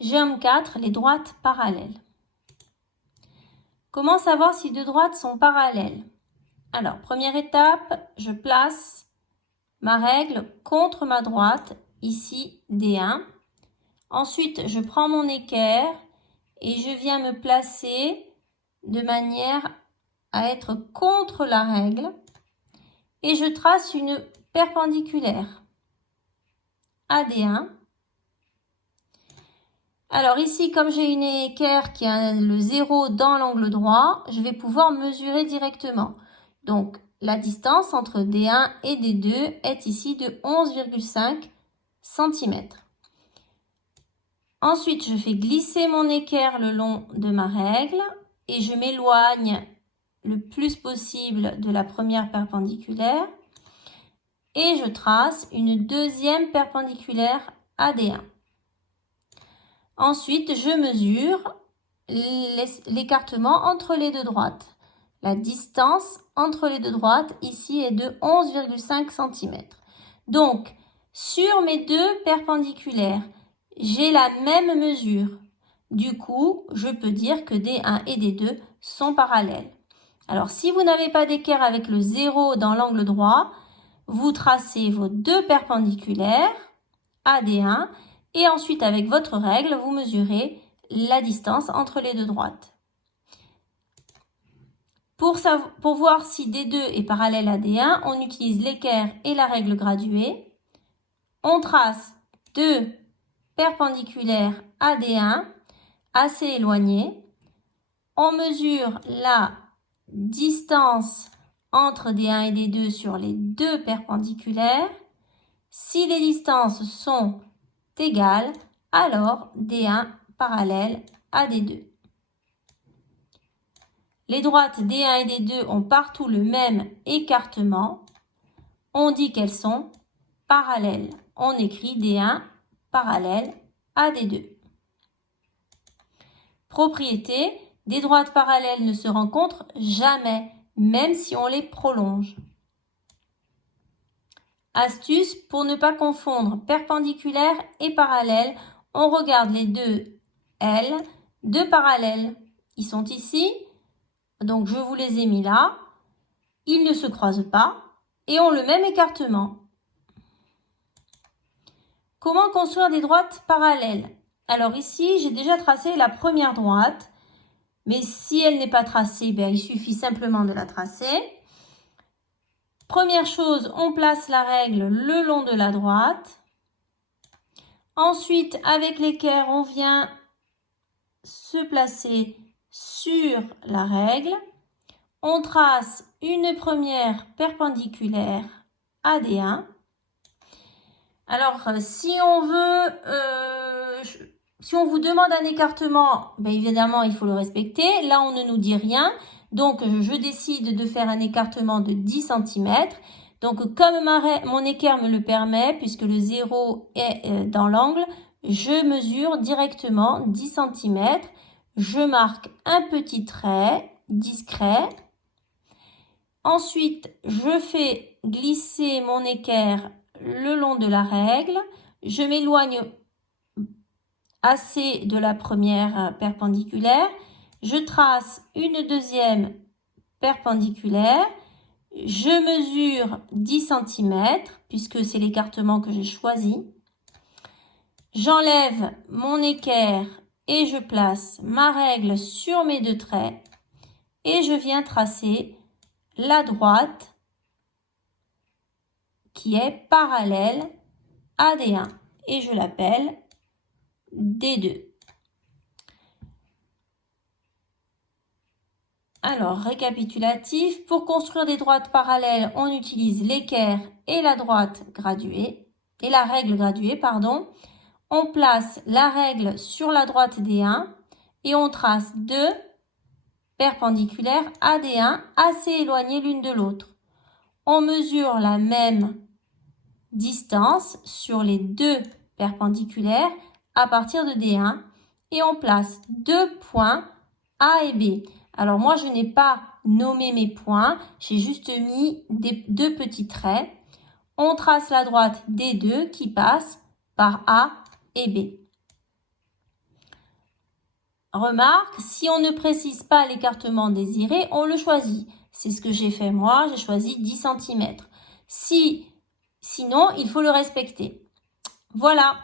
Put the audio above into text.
Géome 4, les droites parallèles. Comment savoir si deux droites sont parallèles? Alors, première étape, je place ma règle contre ma droite, ici D1. Ensuite, je prends mon équerre et je viens me placer de manière à être contre la règle et je trace une perpendiculaire à D1. Alors ici, comme j'ai une équerre qui a le 0 dans l'angle droit, je vais pouvoir mesurer directement. Donc, la distance entre D1 et D2 est ici de 11,5 cm. Ensuite, je fais glisser mon équerre le long de ma règle et je m'éloigne le plus possible de la première perpendiculaire et je trace une deuxième perpendiculaire à D1. Ensuite, je mesure l'écartement entre les deux droites. La distance entre les deux droites ici est de 11,5 cm. Donc, sur mes deux perpendiculaires, j'ai la même mesure. Du coup, je peux dire que D1 et D2 sont parallèles. Alors, si vous n'avez pas d'équerre avec le 0 dans l'angle droit, vous tracez vos deux perpendiculaires à D1 et ensuite, avec votre règle, vous mesurez la distance entre les deux droites. Pour voir si D2 est parallèle à D1, on utilise l'équerre et la règle graduée. On trace deux perpendiculaires à D1, assez éloignés. On mesure la distance entre D1 et D2 sur les deux perpendiculaires. Si les distances sont égales, alors D1 parallèle à D2. Les droites D1 et D2 ont partout le même écartement. On dit qu'elles sont parallèles. On écrit D1 parallèle à D2. Propriété, des droites parallèles ne se rencontrent jamais, même si on les prolonge. Astuce, pour ne pas confondre perpendiculaire et parallèle, on regarde les deux L, deux parallèles. Ils sont ici, donc je vous les ai mis là. Ils ne se croisent pas et ont le même écartement. Comment construire des droites parallèles? Alors ici, j'ai déjà tracé la première droite, mais si elle n'est pas tracée, il suffit simplement de la tracer. Première chose, on place la règle le long de la droite. Ensuite, avec l'équerre, on vient se placer sur la règle. On trace une première perpendiculaire à D1. Alors, si on vous demande un écartement, évidemment, il faut le respecter. Là, on ne nous dit rien. Donc, je décide de faire un écartement de 10 cm. Donc, comme mon équerre me le permet, puisque le 0 est dans l'angle, je mesure directement 10 cm. Je marque un petit trait discret. Ensuite, je fais glisser mon équerre le long de la règle. Je m'éloigne assez de la première perpendiculaire. Je trace une deuxième perpendiculaire. Je mesure 10 cm puisque c'est l'écartement que j'ai choisi. J'enlève mon équerre et je place ma règle sur mes deux traits et je viens tracer la droite qui est parallèle à D1 et je l'appelle D2. Alors, récapitulatif, pour construire des droites parallèles, on utilise l'équerre et la règle graduée, pardon. On place la règle sur la droite D1 et on trace deux perpendiculaires à D1 assez éloignées l'une de l'autre. On mesure la même distance sur les deux perpendiculaires à partir de D1 et on place deux points A et B. Alors moi, je n'ai pas nommé mes points, j'ai juste mis deux petits traits. On trace la droite D2 qui passe par A et B. remarque, si on ne précise pas l'écartement désiré, on le choisit. C'est ce que j'ai fait moi, j'ai choisi 10 cm. Sinon, il faut le respecter. Voilà.